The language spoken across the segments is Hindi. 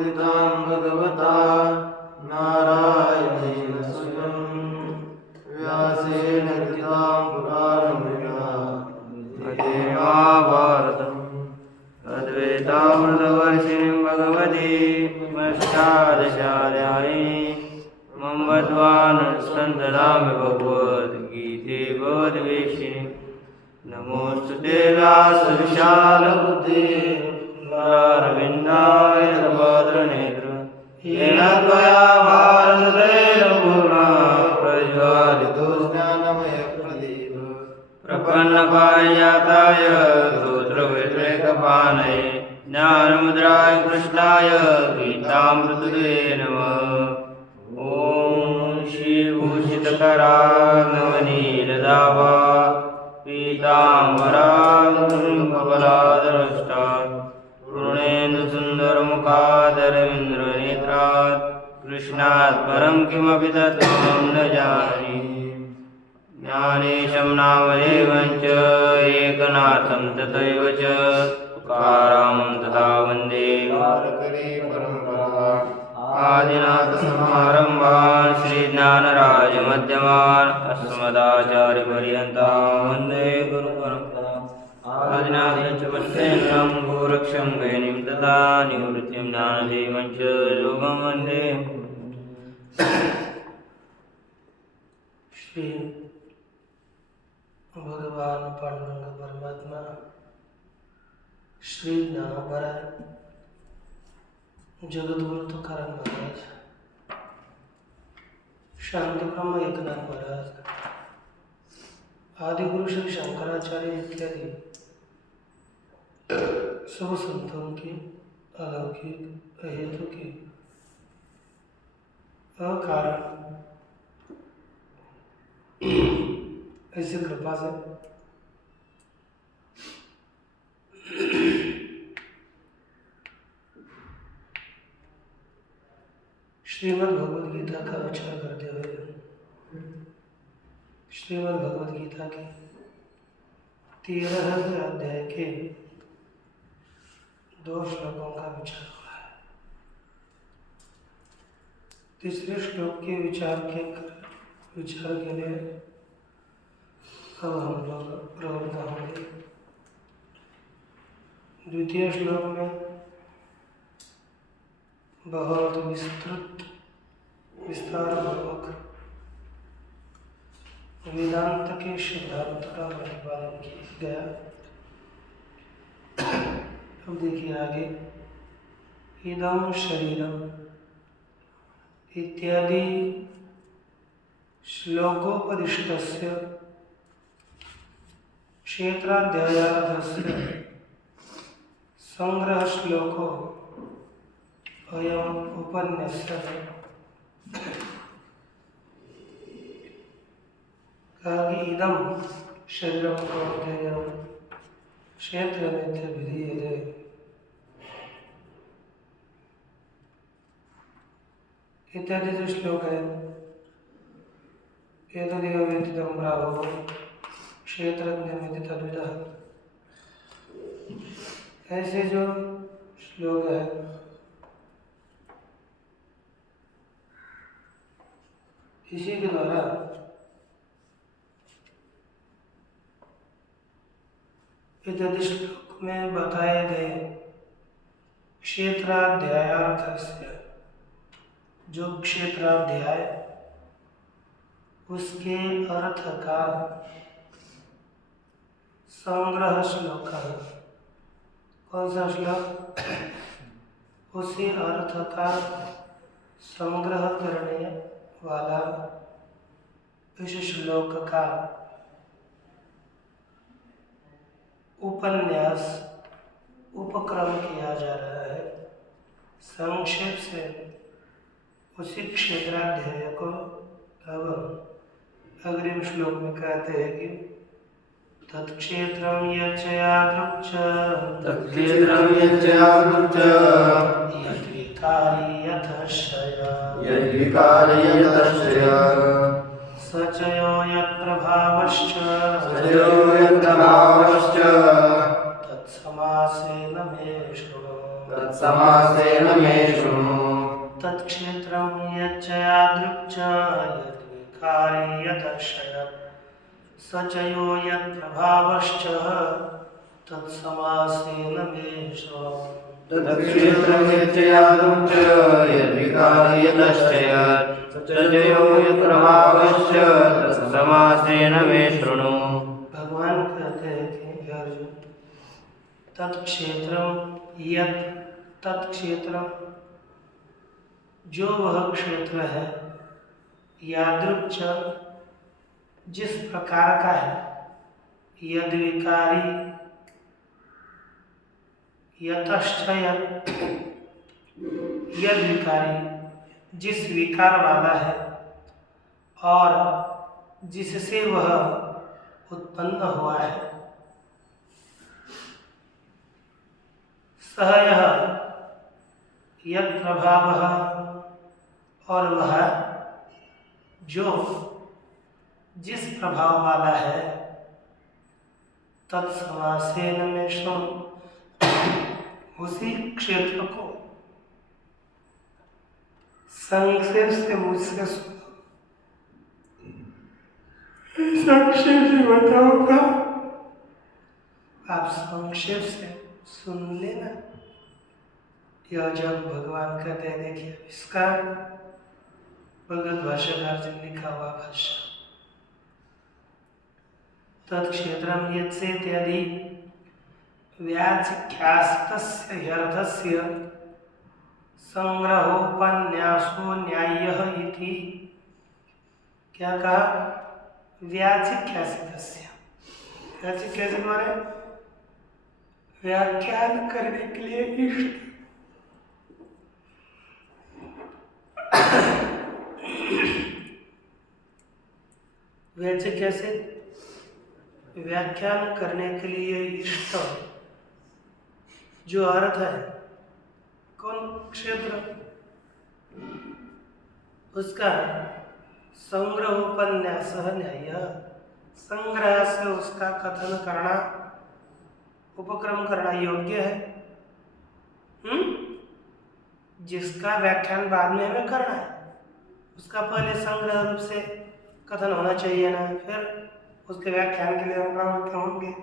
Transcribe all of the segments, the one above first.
मुदितां भगवता नारायणेन स्वयं व्यासेन कृतां पुराणमुनिना मध्ये महाभारतम् अद्वैतामृतवर्षिणीं भगवतीं पश्चादशाध्यायिनीं मम्मध्वानसन्दधामि भगवद्गीते भगवद्वेषिणीं नमोऽस्तुते व्यासविशालबुद्धे अरविन्दाय भद्रनेत्र येन त्वया भारततैलपूर्णः प्रज्वालितो ज्ञानमयप्रदीप प्रपन्नपारिजाताय स्तोत्रवेत्रैकपाणये ज्ञानमुद्राय कृष्णाय गीतामृतदे नमः। ॐ श्रीभूषितकरानवनीलदावा पीताम्बराधरष्टा पूर्णेन्दुसुन्दरमुखादरविन्द्रनेत्रात् कृष्णात् परं किमपि तत्त्वं न जाने। ज्ञानेशं नामदेवं च एकनाथं तथैव च तुकारां तथा वन्दे आदिनाथसमारम्भान् श्रीज्ञानराजमध्यमान् अस्मदाचार्यपर्यन्तां वन्दे गुरुपरम्पराम्। आदिनाथं च वन्देन्द्रं गोरक्षं गयनीं तथा निवृत्तिं ज्ञानदेवं च योगं वन्दे। श्री भगवान पांडुरंग परमात्मा श्री ज्ञानोबर जगद्गुरु तुकाराम महाराज, शांति ब्रह्म एकनाथ महाराज, आदिगुरु श्री शंकराचार्य इत्यादि सब संतों की अलौकिक अहेतु की अकारण ऐसी कृपा से श्रीमद् भगवद गीता का विचार करते हुए श्रीमद् भगवद गीता के 13वें अध्याय के 2 श्लोकों का विचार हुआ है। तीसरे श्लोक के विचार के लिए अब हम लोग प्रवृत्त होंगे। द्वितीय श्लोक में बहुत विस्तारपूर्वक वेदांत के सिद्धांत का प्रतिपादन किया गया। अब देखिए आगे, इदं शरीरम इत्यादि श्लोकोपदिष्टस्य क्षेत्राध्यायार्थस्य संग्रह श्लोको अयम् उपन्यासः। इदं शरीरं कौन्तेयं क्षेत्रमित्यभिधीयते। इत्यादि जो श्लोक है, एतदेव वेदितं प्राहुः क्षेत्रज्ञमिति तद्विदः। ऐसे जो श्लोक है इसी के द्वारा इत्यादि श्लोक में बताए गए क्षेत्राध्यायार्थ से जो क्षेत्राध्याय उसके अर्थ का संग्रह श्लोक है। कौन सा श्लोक? उसी अर्थ का संग्रह करने वाला इस श्लोक का उपन्यास उपक्रम किया जा रहा है। संक्षेप से उसी क्षेत्राध्याय को अब अग्रिम श्लोक में कहते हैं कि तत्क्षेत्रं यच्च यादृक् च यद्विकारी यतश्चय स च यो यत्प्रभावश्च तत्समासेन मे शृणु। तत्समासेन मे शृणु। तत्क्षेत्रं यच्च यादृक् च यद्विकारि यदर्शयत् स च यो यत्प्रभावश्च तत्समासेन मे शृणु। तत्क्षेत्रं यच्च यादृक् च यद्विकारि यदर्शयत् स च यो यत्प्रभावश्च तत्समासेन मे शृणु। भगवान कहते हैं कि हे अर्जुन, तत्क्षेत्रम यत् तत्क्षेत्रम जो वह क्षेत्र है, यादृक् च जिस प्रकार का है, यद विकारी यतश्च यद विकारी जिस विकार वाला है और जिससे वह उत्पन्न हुआ है, सह यह यद प्रभावः और वह जो जिस प्रभाव वाला है, तत्समासेन में शृणु उसी क्षेत्र को संक्षेप से मुझसे सुनो। संक्षेप से बताऊंगा, आप संक्षेप से सुन लेना। यह जब भगवान कहते हैं, देखिए इसका भगवत भाष्यकार जी ने लिखा हुआ भाष्य, तत्क्षेत्रम यत्से इत्यादि व्याख्यास्तस्य ह्यर्थस्य संग्रहोपन्यासो न्याय्यः इति। क्या कहा? व्याख्यासितस्य। व्याख्यासित माने व्याख्यान करने के लिए इष्ट। व्याख्यासित व्याख्यान करने के लिए इष्ट जो अर्थ है, कौन क्षेत्र, उसका संग्रह उपन्यास न्याय, संग्रह से उसका कथन करना, उपक्रम करना योग्य है। जिसका व्याख्यान बाद में हमें करना है, उसका पहले संग्रह रूप से कथन होना चाहिए ना, फिर उसके व्याख्यान के लिए हम प्रवृत्त होंगे।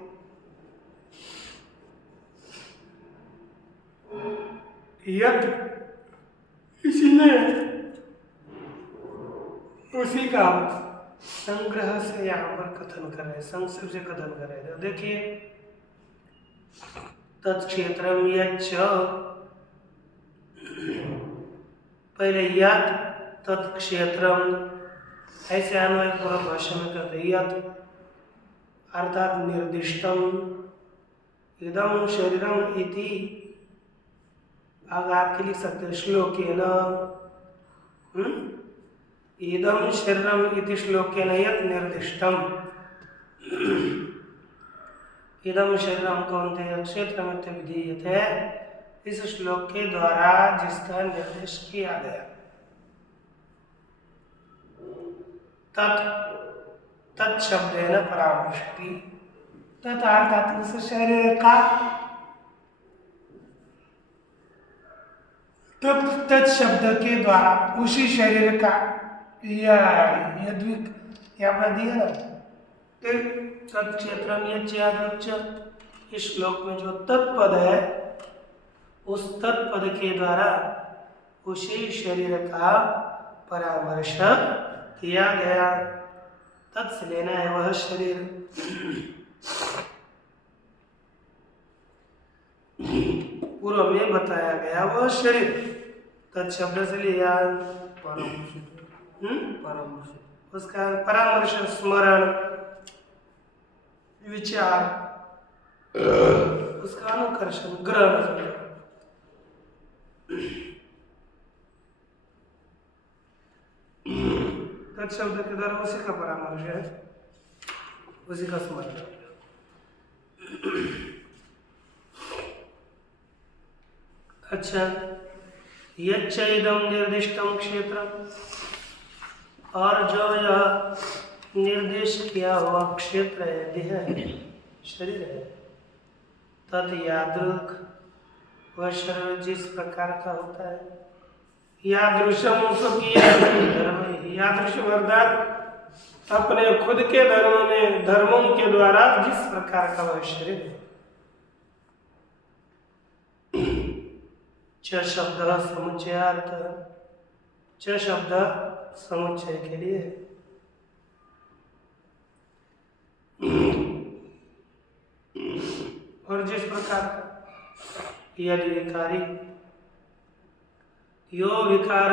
यद इसीलिए उसी का संग्रह से यहाँ पर कथन कर रहे हैं, संक्षेप से कथन कर रहे हैं। देखिए, तत्क्षेत्रम यच्च, पहले यत् तत्क्षेत्रम ऐसे अन्वय पूर्वक भाषा में कहते हैं। यत् अर्थात निर्दिष्टम, इदम शरीरम इति। अब आपके लिख सकते हैं श्लोकेन, इदम शरीरम इति श्लोकेन यत् निर्दिष्टम। इदम शरीरम कौन्तेय क्षेत्रमिति विधीयते, इस श्लोक के द्वारा जिसका निर्देश किया गया। तत् शब्देन परामर्शति, तत् अर्थात इस शरीर का, तत् शब्द के द्वारा उसी शरीर का, आपने दिया ना, तत्क्षेत्रम यच्च यादृक् च, इस श्लोक में जो तत्पद है, उस तत्पद के द्वारा उसी शरीर का परामर्श किया गया। तत्स लेना है वह शरीर। पूर्व में बताया गया वह शरीर, तत्शब्द से लिया परामर्श, उसका परामर्श, स्मरण, विचार, उसका अनुकर्षण, ग्रहण। तत्शब्द के द्वारा उसी का परामर्श है, उसी का स्मरण। अच्छा, यच्च इदं निर्दिष्टं क्षेत्र, और जो यह निर्देश किया हुआ क्षेत्र है, देह है, शरीर है, तत् यादृक् वह शरीर जिस प्रकार का होता है, यादृशम धर्म, यादृशम अर्थात अपने खुद के धर्मों के द्वारा जिस प्रकार का वह शरीर है। च शब्द समुच्चयार्थ, च शब्द समुच्चय के लिए, और जिस प्रकार का यदि विकारी, यो विकार,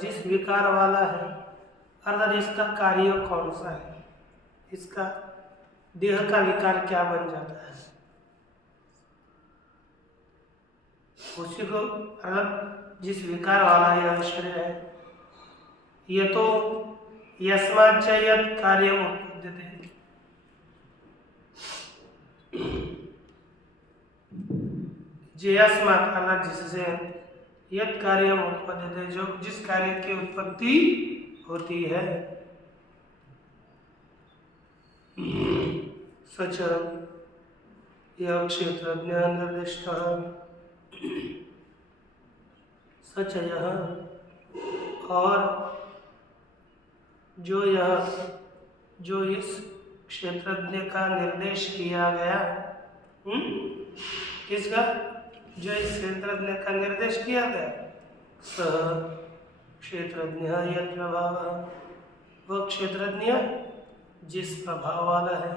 जिस विकार वाला है, अर्थात इसका कार्य कौन सा है, इसका देह का विकार क्या बन जाता है, उसी को अर्थात जिस विकार वाला यह शरीर है, ये तो यस्माच्च यत् कार्यम उत्पद्यते, यस्मात् अर्थात जिससे यत् कार्यम उत्पद्यते, जो जिस कार्य की उत्पत्ति होती है, सच यह क्षेत्रज्ञ निर्दिष्ट, सच यह, और जो इस क्षेत्रज्ञ का निर्देश किया गया, किसका, जो इस क्षेत्रज्ञ का निर्देश किया गया, सह क्षेत्रज्ञ यत् प्रभाव, वह क्षेत्रज्ञ जिस प्रभाव वाला है,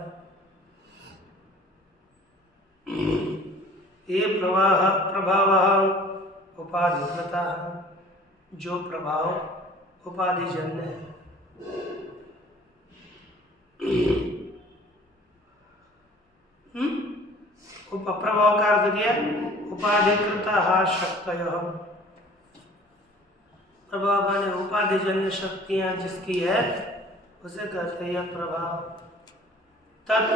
ये प्रभाव उपाधिकृता, जो प्रभाव उपाधिजन्य है, प्रभाव का अर्थ किया उपाधिकृता शक्तयः, प्रभाव माने उपाधिजन्य शक्तियां जिसकी है उसे कहते हैं प्रभाव। तत्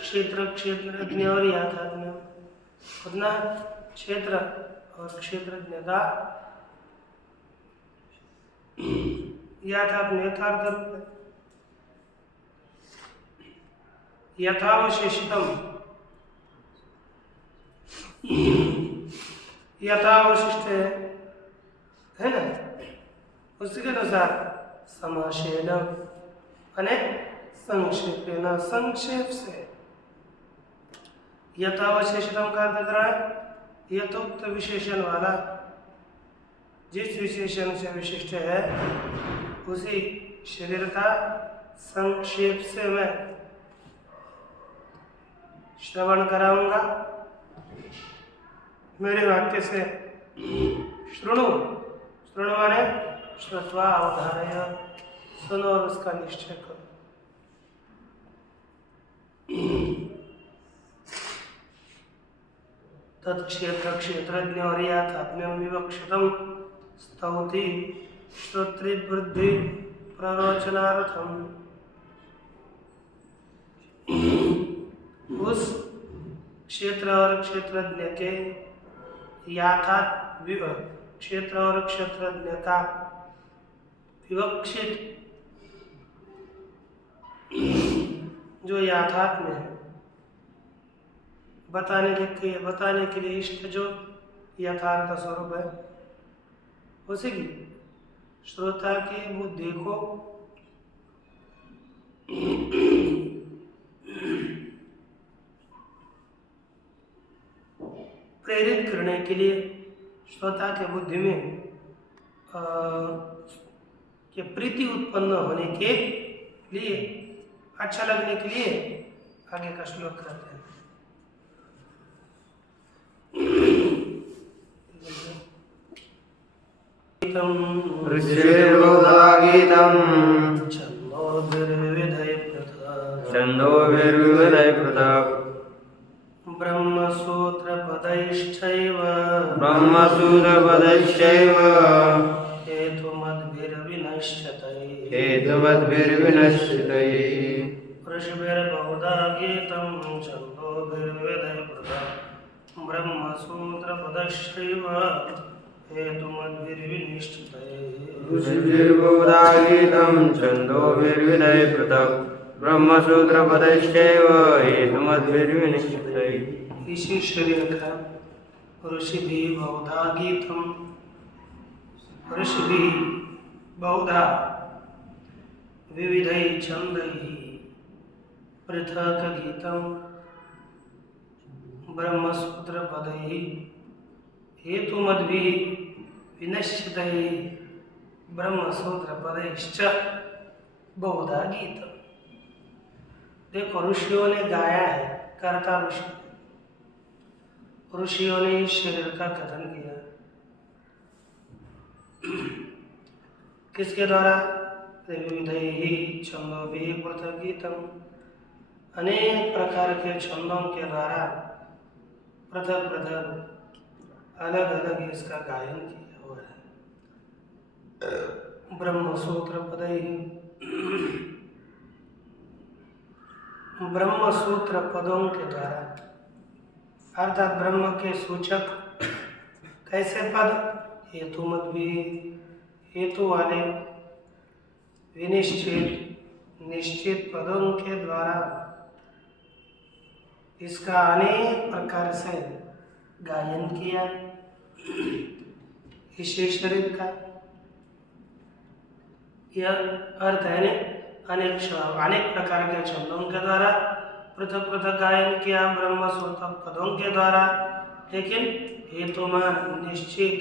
क्षेत्रज्ञ और याथात्म्य, उतना क्षेत्र और क्षेत्रज्ञ का याथात्म्य यथार्थ रूप है। यथावशेषितम, यथावशिष्ट है ना, उसके अनुसार समाशेन अने संक्षेपेन, संक्षेप से, यथावशेषितम का अर्थ कर रहा है यथोक्त विशेषण वाला, जिस विशेषण से विशिष्ट है उसी शरीर का संक्षेप से मैं श्रवण कराऊंगा, मेरे वाक्य से। श्रृणु, श्रृणु माने श्रुत्वा अवधारय, सुनो और उसका निश्चय करो। तत्क्षेत्र क्षेत्रज्ञ और याथात्म्यम विवक्षितम स्तौति श्रोतृवृद्धि प्ररोचनार्थम, उस क्षेत्र और क्षेत्रज्ञ के क्षेत्र और क्षेत्रज्ञ का विवक्षित जो याथात्म्य है, बताने के लिए इष्ट जो यथार्थ स्वरूप है, उसी की श्रोता की बुद्धि को प्रेरित करने के लिए, श्रोता के बुद्धि में के प्रीति उत्पन्न होने के लिए, अच्छा लगने के लिए आगे का श्लोक करते हैं। छन्दोभिर्विविधैः पृथक् ब्रह्मसूत्रपदैश्चैव हेतुमद्भिर्विनश्यतैः ऋषिभिर्बहुधा गीतं छन्दोभिर्विविधैः पृथक् ब्रह्मसूत्रपदैश्चैव हेतुमद्भिर्विनश्यतैः ऋषिभिर्बहुधा गीतं छन्दोभिर्विविधैः पृथक् ब्रह्मसूत्रपदैश्चैव हेतुमद्भिर्विनश्यतैः। इसी शरीर का ऋषिभिः बहुधा गीतं ऋषिभिः बहुधा विविधैः छन्दैः पृथक् गीतं ब्रह्मसूत्रपदैः हेतुमद्भिः विनश्चितैः ब्रह्मसूत्रपदैश्च बहुधा गीतम। देखो ऋषियों ने गाया है, कर्ता ऋषियों ने इस शरीर का कथन किया। किसके द्वारा? विविधैः छन्दोभिः पृथक् गीतम, अनेक प्रकार के छंदों के द्वारा पृथक पृथक अलग अलग इसका गायन किया हुआ है। ब्रह्मसूत्र पदैः, ब्रह्मसूत्र पदों के द्वारा, अर्थात ब्रह्म के सूचक कैसे पद? हेतुमद्भिः, हेतु वाले विनिश्चित निश्चित पदों के द्वारा इसका अनेक प्रकार से गायन किया। इसी शरीर का यह अर्थ है ने अनेक प्रकार के छंदों के द्वारा पृथक पृथक गायन किया ब्रह्मसूत्र पदों के द्वारा, लेकिन हेतुमान निश्चित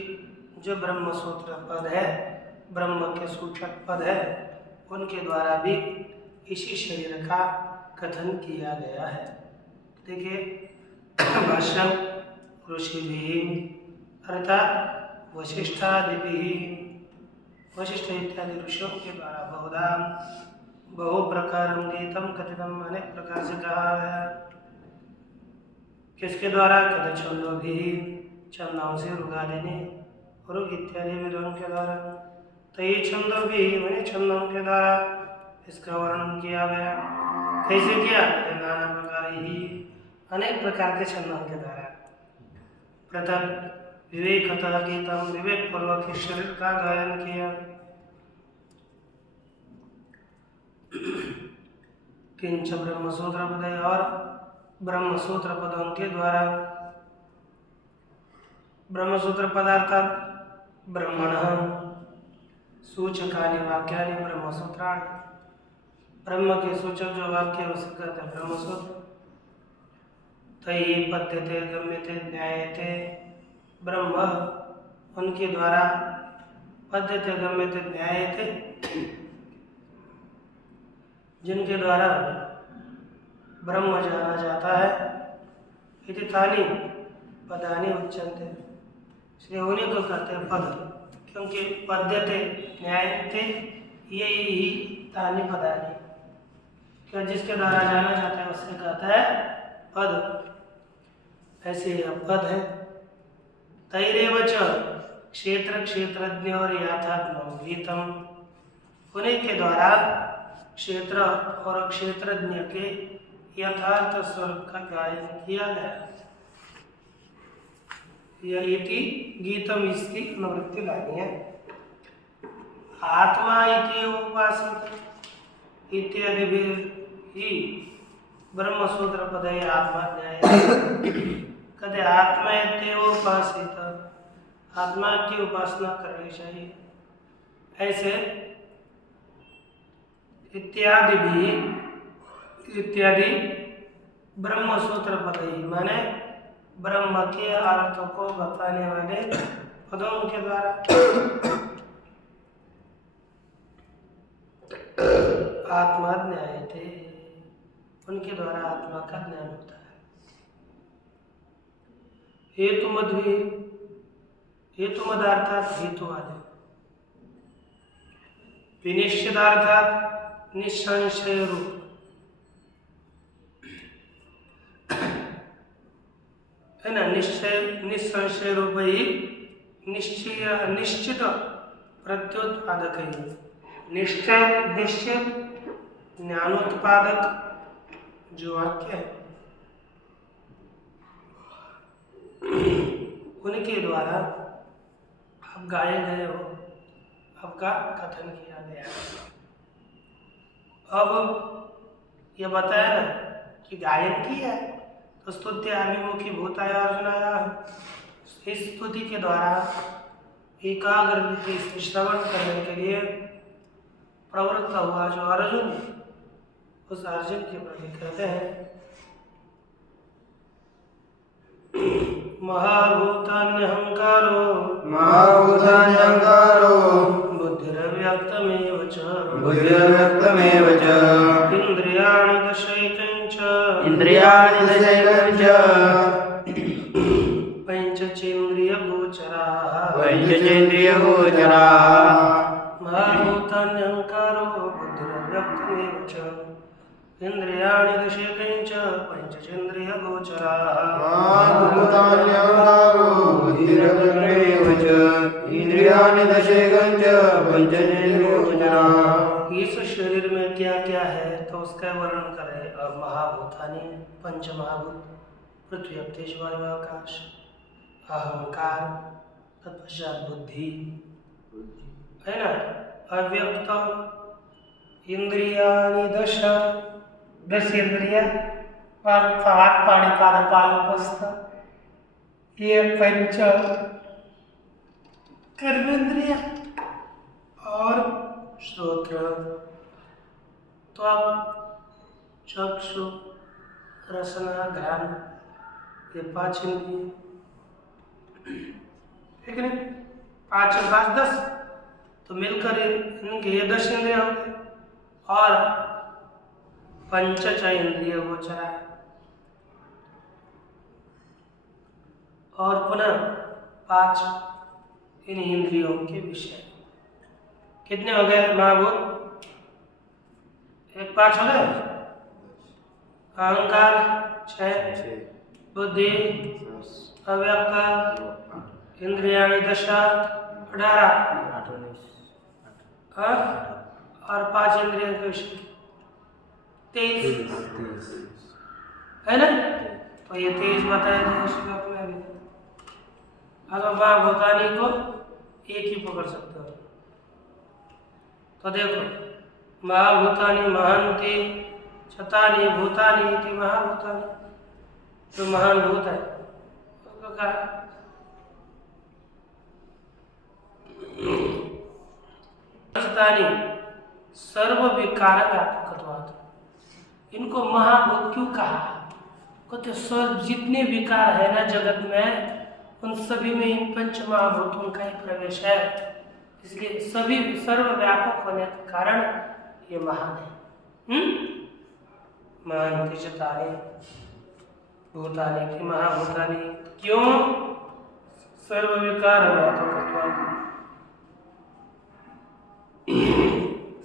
जो ब्रह्मसूत्र पद है, ब्रह्म के सूचक पद है, उनके द्वारा भी इसी शरीर का कथन किया गया है। देखिए भाष्य ऋषिभिः अर्थात वशिष्ठादिभिः, वशिष्ठ इत्यादि ऋषियों के द्वारा बहुधा बहु प्रकारं गीतम कथितम, अनेक प्रकार से कहा गया। किसके द्वारा? कथित छंदोभिः, छंदों से रुगा देने रुग इत्यादि विधों के द्वारा। तई छंदोभिः वही छंदों के द्वारा इसका वर्णन किया गया। कैसे किया? नाना प्रकार ही अनेक प्रकार के छंदों के द्वारा पृथक विवेकतः गीतम, विवेक पूर्वक इस शरीर का गायन किया। किंच ब्रह्मसूत्र पदे, और ब्रह्मसूत्र पदों के द्वारा, ब्रह्मसूत्र पदार्थात ब्रह्मणः सूचकानि वाक्यानि ब्रह्मसूत्राणि, ब्रह्म के सूचक जो वाक्य उसे कहते हैं ब्रह्मसूत्र। तैः पद्यते गम्यते न्यायते ब्रह्म, उनके द्वारा पद्यते गम्यते न्यायते, जिनके द्वारा ब्रह्म जाना जाता है। इति तानि पदानि उच्यन्ते, इसलिए उन्हीं को कहते हैं पद, क्योंकि पद्यते न्यायते यही तानि पदानि, क्यों जिसके द्वारा जाना जाता है उससे कहता है पद। ऐसे यह पद है। तैरेव च क्षेत्र क्षेत्रज्ञ और याथात्म गीतम, उन्हीं के द्वारा क्षेत्र और क्षेत्रज्ञ के यथार्थ स्वरूप का गायन किया गया। यह इति गीतम, इसकी अनुवृत्ति लानी है। आत्मा इति उपासित इत्यादि भी ही ब्रह्मसूत्र पदे आत्मा न्याय कहते आत्मा इत्येव उपासित, आत्मा की उपासना करनी चाहिए। ऐसे इत्यादि भी, इत्यादि ब्रह्मसूत्र पदे माने ब्रह्म के अर्थ को बताने वाले पदों के द्वारा आत्मा ज्ञायते, उनके द्वारा आत्मा का ज्ञान होता है। हेतुमद भी, हेतुमदार्थात हेतु वाले, विनिश्चितार्थात निसंशय रूप, है ना, निश्चय निसंशय रूप ही निश्चित प्रत्युत्पादक है। निश्चय निश्चित ज्ञानोत्पादक जो वाक्य है उनके द्वारा आप गाए गए हो, आपका कथन किया गया। अब ये बताया ना कि गायन किया है तो स्तुत्य अभिमुखी भूताय अर्जुनाय, इस स्तुति के द्वारा एकाग्र वृत्ति से श्रवण करने के लिए प्रवृत्त हुआ जो अर्जुन, उस अर्जुन के प्रति कहते हैं महाभूतान्यहंकारो महाभूतान्यहंकारो बुद्धिरव्यक्तमेव च बुद्धिर्व्यक्तमेव च इंद्रियाणि दशैकञ्च पञ्चचेन्द्रियगोचराः महाभूतान्यहंकारो बुद्धिरव्यक्तमेव च इंद्रियाणि दशैकञ्च पञ्चचेन्द्रियगोचराः महाभूतान्यहंकारो बुद्धिर्व्यक्तमेव च इंद्रियाणि दशैकञ्च पञ्चचेन्द्रियगोचराः। इस शरीर में क्या क्या है तो उसका वर्णन करें। अब महाभूतानि पंच महाभूत पृथ्वी अब तेज वायु आकाश, अहंकार, तत्पश्चात बुद्धि है ना, अव्यक्त इंद्रियाणि दश इंद्रिया पाणी पादपाद ये पंच कर्मेंद्रिया और श्रोत्र, त्वक, चक्षु, रसना, घ्राण, ये 5 इंद्रिय, ठीक है, 5 और 5 10, तो मिलकर इनके ये 10 इंद्रिय हो गए और पंच इंद्रिय गोचरा और पुनः 5 इन इंद्रियों के विषय। कितने हो गए महाभूत? 1 5 हो गए, अहंकार 6, बुद्धि अव्यक्त इंद्रियाणि 10 18 और 5 इंद्रियों के विषय 23 है ना। तो ये 23 बताया जाए श्लोक में। अभी अगर महाभूतानि को एक ही पकड़ सकते हो तो देखो, महाभूतानि महान्ति शतानि भूतानि इति महाभूतानि, जो महान भूत है उसको कहा शतानि सर्व विकार व्यापकत्वात्। इनको महाभूत क्यों कहा? कहते सर्व जितने विकार है ना जगत में, उन सभी में इन पंच महाभूतों का ही प्रवेश है, इसलिए सभी सर्व व्यापक होने के कारण ये महान है। महान शतानि भूतानि की महाभूतानि, क्यों? सर्व विकार व्यापकत्वात्,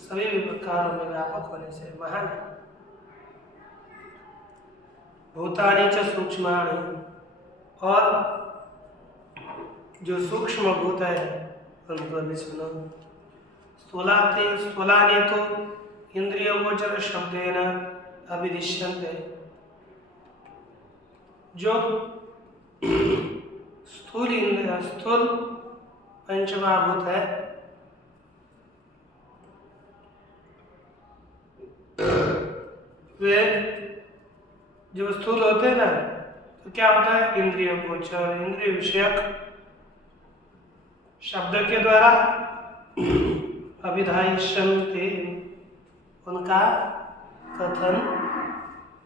सभी विकारों में व्यापक होने से महान है। भूतानि च सूक्ष्माणि, और जो सूक्ष्म भूत है उनको भी सुनो। स्थूलानि तो इंद्रिय गोचर शब्देन अभिदिश्यन्ते, जो स्थूल पंचमहाभूत है वे जो स्थूल होते हैं ना, तो क्या होता है? इंद्रिय गोचर, इंद्रिय विषयक शब्द के द्वारा अभिधायिष्यन्ते, उनका कथन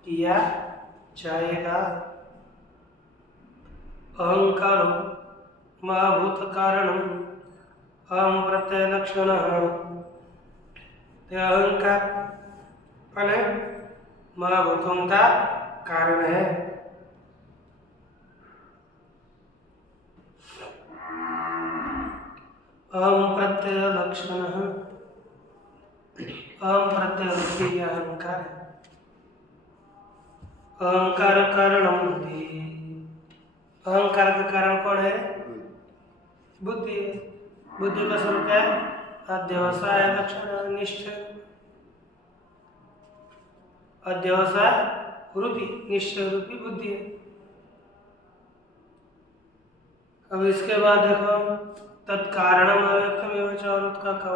किया जाएगा। अहंकार महाभूत कारण अहम प्रत्यय लक्षण, अहंकार माने महाभूतों का कारण है। अहम प्रत्यय लक्षण, अहम प्रत्यय वृत्ति अहंकार, अहंकार कारण बुद्धि। अहंकार का कारण कौन है? बुद्धि है। बुद्धि का स्वरूप है अध्यवसाय लक्षण निश्चय, अध्यवसाय रूपी निश्चय रूपी बुद्धि है। अब इसके बाद देखो, तत्कारणम अव्यक्तमेव च, और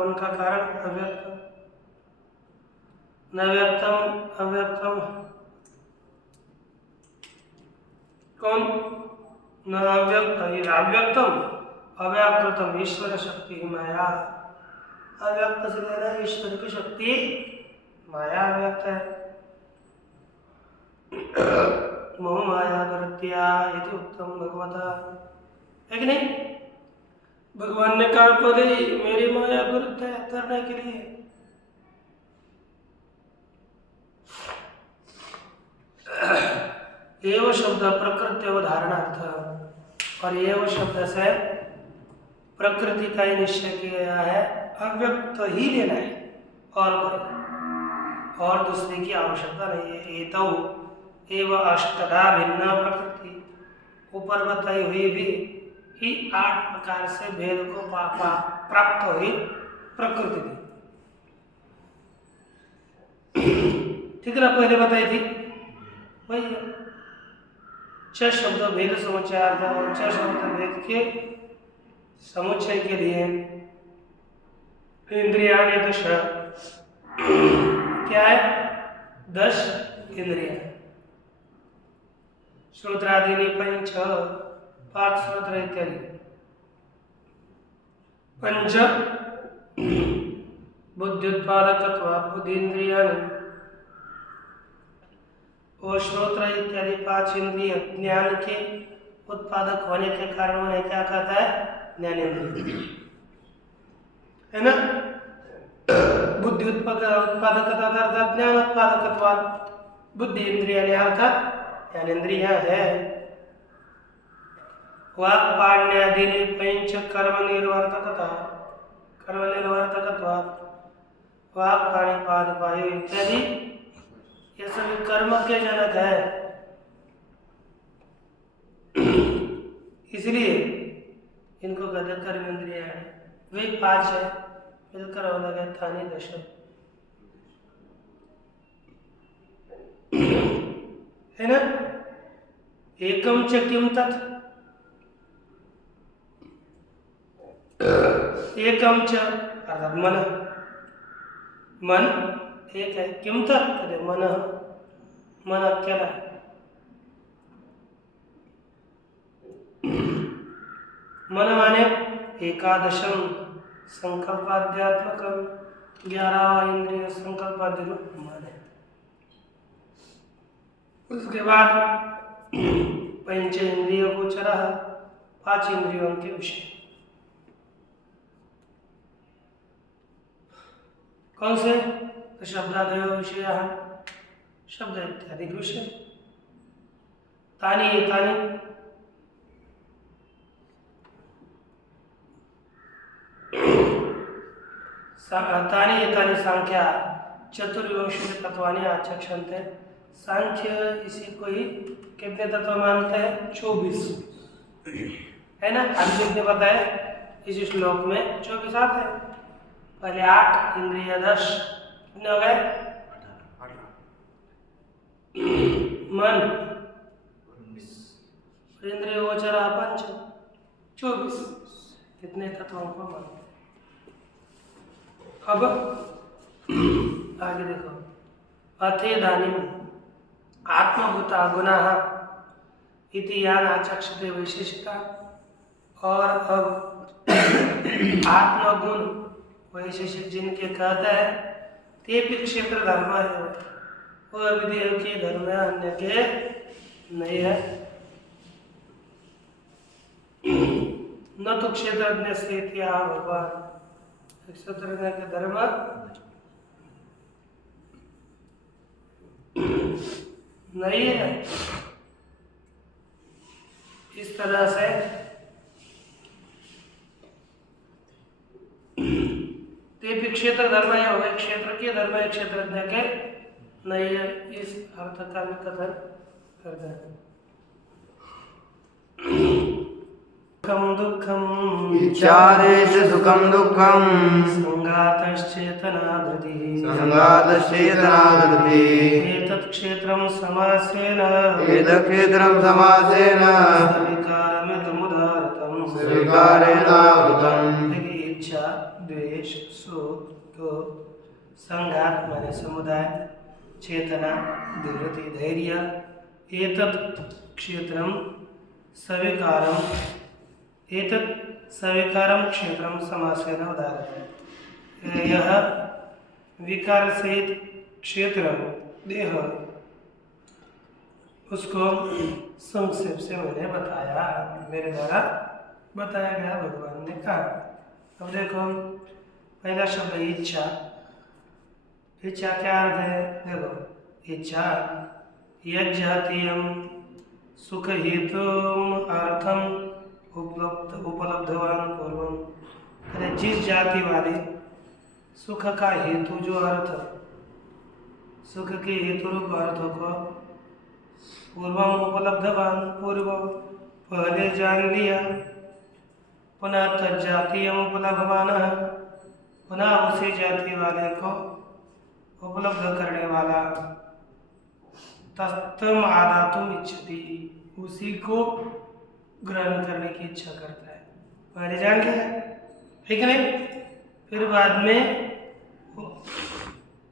उनका कारण अव्यक्त, न व्यक्तम अव्यक्तम, कौन? न अव्यक्तम अव्याकृतम ईश्वर शक्ति माया। अव्यक्त से लेना ईश्वर की शक्ति माया अव्यक्त है। मोह माया करत्या इति उत्तम भगवता, है कि नहीं? भगवान ने कहा पहले मेरी माया गुरुत्व है करने के लिए। एव शब्द प्रकृति अवधारणार्थ, और एव शब्द से प्रकृति का ही निश्चय किया गया है, अव्यक्त ही लेना है और दूसरे की आवश्यकता नहीं है। एतौ एव अष्टधा भिन्ना प्रकृति, ऊपर बताई हुई भी ही 8 प्रकार से भेद को प्राप्त हुई प्रकृति थी। ठीक है, पहले बताई थी वही है। 6 शब्द भेद समुच्चय और 6 शब्द भेद के समुच्चय के लिए इंद्रियाणि 10 क्या है? 10 इंद्रिया। श्रोत्रादीनि 5 श्रोत्र इत्यादि। 5 बुद्ध्युत्पादकत्वात् बुद्धीन्द्रियाणि, और श्रोत्र इत्यादि 5 इंद्रिय ज्ञान के उत्पादक होने के कारण उन्हें क्या कहता है? ज्ञानेंद्रिय, है ना? बुद्धि उत्पादकता अर्थात ज्ञान उत्पादकत्वात् बुद्धि इंद्रियाणि अर्थात ज्ञानेंद्रिय है। वाक्पाण्यादीनि 5 कर्म निर्वर्तकता वाक् पाणि पाद वायु इत्यादि ये सभी कर्म के जनक है। इसलिए इनको कहते कर्म इंद्रिया है। वे 5 है, मिलकर हो लगे थानी 10, है ना? एकम च किम तत्, एकम च अर्थात मन एक है। किम तत् मन अकेला है। मन माने 11 संकल्पाध्यात्मक 11 इंद्रिय संकल्पादि रूप मन है। उसके बाद 5 इंद्रिय गोचर, 5 इंद्रियों के विषय। कौन से? तो शब्दादय विषय, शब्द इत्यादि विषय। तानी तानी सांख्या चतुर्विंशति तत्वानि आचक्षन्ते। सांख्य इसी को ही कितने तत्व मानते हैं? 24, है ना? अर्जुन ने बताया इस श्लोक में 24 आते हैं। पहले 8 इंद्रिय 10, कितने हो गए? मन इंद्रिय गोचर 5, 24, कितने तत्वों को मानते हैं। अब आगे देखो, अथेदानीम आत्मभूता गुणाः इति यान आचक्षते वैशेषिका। और अब आत्मगुण वैशेषिक जिनके कहते हैं ते भी क्षेत्र धर्म है, वो विधेय के धर्म है, अन्य के नहीं है। न तो क्षेत्रज्ञ से भगवान, क्षेत्रज्ञ के धर्म नहीं है। इस तरह से ते भी क्षेत्र धर्म है, वह क्षेत्र के धर्म है, क्षेत्रज्ञ के नहीं है। इस अर्थ का भी कथन करते हैं। दुखम इच्छादेश सुखम दुखम संगातश्चेतना धृतिः एतत् क्षेत्रं समासेन स्वीकारमेतमुदाहृतम्। इच्छा, द्वेष, सुख, दुख, संघात माने समुदाय, चेतना, धृति, धैर्य, एतत् क्षेत्रम सविकारम एतत् सविकारम क्षेत्रम समासेन उदाहरते। यह विकार सहित क्षेत्र देह उसको संक्षेप से मैंने बताया, मेरे द्वारा बताया गया, भगवान ने कहा। अब देखो पहला शब्द इच्छा। इच्छा क्या अर्थ है? देखो इच्छा यज्जातीयम सुख हेतु अर्थम उपलब्धवान पूर्वम। अरे जिस जाति वाले सुख का हेतु जो अर्थ, सुख के हेतु रूप अर्थों को पूर्वम उपलब्धवान पूर्व पहले जान लिया, पुनः तज्जातीय उपलब्धवान पुनः उसी जाति वाले को उपलब्ध करने वाला, तत्तम आदातुम इच्छति, उसी को ग्रहण करने की इच्छा करता है। पहले जान लिया, ठीक है नहीं? फिर बाद में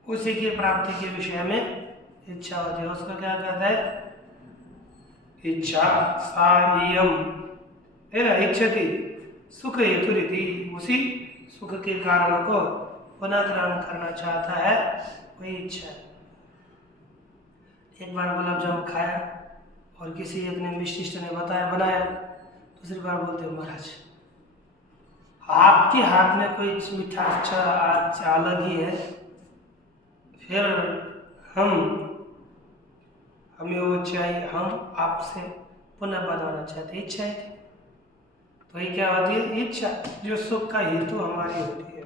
उसी की प्राप्ति के विषय में इच्छा होती है, उसको क्या कहता है? इच्छा। सायम है ना, इच्छति सुख हेतु रीति, उसी सुख के कारण को पुनः ग्रहण करना चाहता है, वही इच्छा है। एक बार गुलाब जामुन खाया और किसी एक ने विशिष्ट ने बनाया, दूसरी बार बोलते हैं महाराज आपके हाथ में कोई मीठा अच्छा अलग ही है, फिर हमें वो चाहिए, हम आपसे पुनः बनाना चाहते, इच्छा है। तो ये क्या होती है? इच्छा, जो सुख का हेतु हमारी होती है।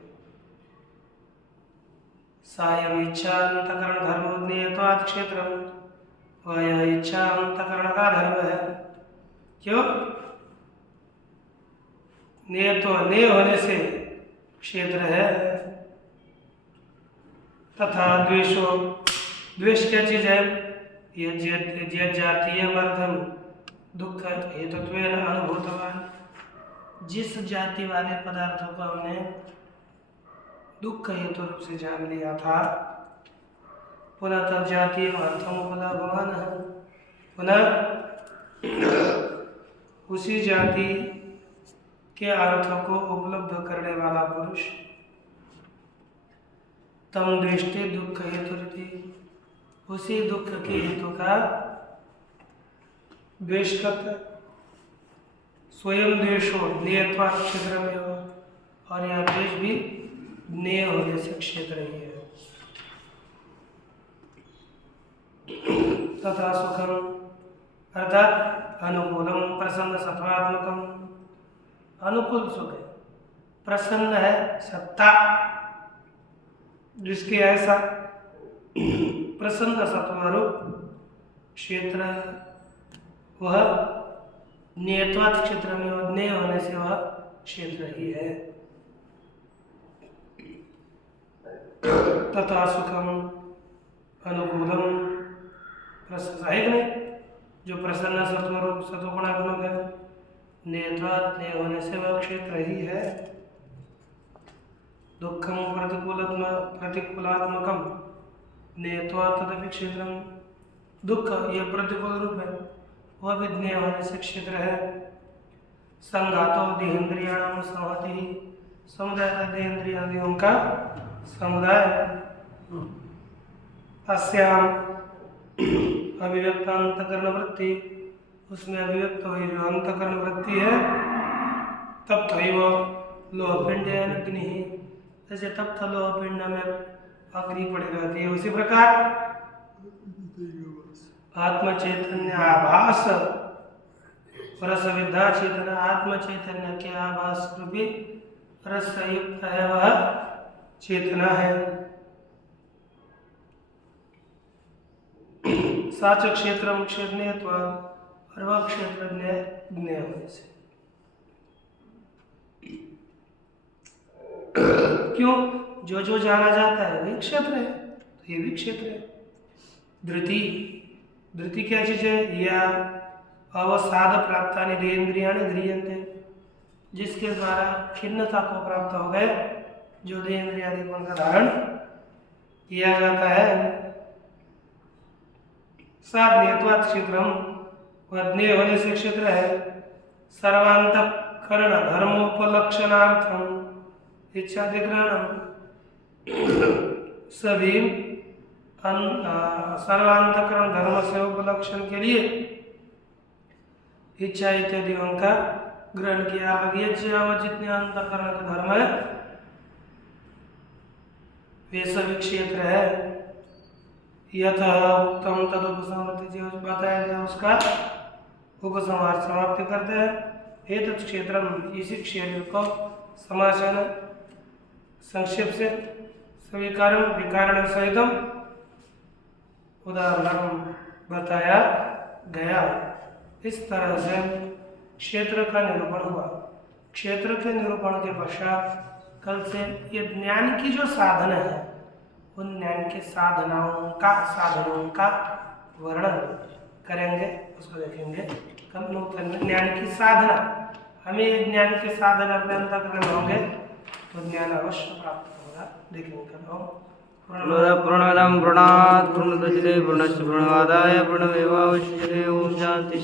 सायम इच्छा अंतकरण धर्म नियतवाद क्षेत्र, वह इच्छा अंतकरण का धर्म है। क्यों? नियत होने से क्षेत्र है। तथा द्वेषो, द्वेष क्या चीज है? ये जातीय मर्दम दुख हेतुत्वेन अनुभूतवान, जिस जाति वाले पदार्थों को हमने दुख हेतु रूप से जान लिया था, पुनः तज्जातीय अर्थम उपलब्धवान, पुनः उसी जाति के अर्थों को उपलब्ध करने वाला पुरुष, तम दृष्टि दुख हेतु रीति, उसी दुख के हेतु का द्वेष करता है। स्वयं द्वेषो नियतवाद क्षेत्र में हो, और यह द्वेष भी नेय होने से क्षेत्र ही है। तथा सुखम अर्थात अनुकूलम प्रसन्न सत्वात्मकम, अनुकूल सुख है, प्रसन्न है, सत्ता जिसके ऐसा प्रसन्न सत्वरूप क्षेत्र, वह नियतवाद क्षेत्र में नेय होने से वह क्षेत्र ही है। तथा सुखम अनुकूलम प्रसन्न है नहीं, जो प्रसन्न सत्वरूप सत्वगुणात्मक है, नेयत्वाद नेय होने से वह क्षेत्र ही है। दुखम प्रतिकूलात्मकम नेयत्वाद तदपि क्षेत्रम, दुख यह प्रतिकूल रूप है, वह भी ज्ञेय होने से क्षेत्र है। संघातो देहेंद्रियाणाम संहति, समुदाय का देहेंद्रियादियों का समुदाय। अस्याम अभिव्यक्त अंतकरण वृत्ति, उसमें अभिव्यक्त हुई जो अंतकरण वृत्ति है, तब तैव लोहपिंड अग्नि, जैसे तब था लोहपिंड में अग्नि पड़ी रहती है, उसी प्रकार आत्म चैतन्य आभास रस विद्या चेतना, आत्म चैतन्य के आभास रूपी रस युक्त है, वह चेतना है। साच क्षेत्र क्षेत्र और वह क्षेत्र ज्ञेय होने से। क्यों? जो जो जाना जाता है वही क्षेत्र है, तो ये भी क्षेत्र है। धृति, धृति क्या चीज है? या अवसाद प्राप्तानि देहेंद्रियाणि ध्रियन्ते, जिसके द्वारा खिन्नता को प्राप्त हो गए, जो देहेंद्रियादि गुण का धारण किया जाता है। सात नियतवाद क्षेत्रम, वह होने से क्षेत्र है सर्वांतःकरण धर्मोपलक्षणार्थम इच्छाधिग्रहणम सभी सर्वांतःकरण धर्म से उपलक्षण के लिए इच्छा इत्यादि का ग्रहण किया। ये जितने अंतःकरण का धर्म है वे सभी क्षेत्र है। यथा उत्तम तद उपसंहरति, जो बताया गया उसका उपसंहार समाप्ति करते हैं। एतत् क्षेत्रम, इसी क्षेत्र को समासेन संक्षेप से सभी कारण विकारण सहितम उदाहरण बताया गया। इस तरह से क्षेत्र का निरूपण हुआ। क्षेत्र के निरूपण के पश्चात कल से ये ज्ञान की जो साधन है उन ज्ञान के साधनों का वर्णन करेंगे, उसको देखेंगे। कल नूतन ज्ञान की साधना, हमें ज्ञान के साधन अपने अंतःकरण में होंगे तो ज्ञान अवश्य प्राप्त होगा। देखेंगे कल हम पूर्णमदं पूर्णात् पूर्णमुदच्यते पूर्णस्य पूर्णमादाय पूर्णमेवावशिष्यते। ओम शांति।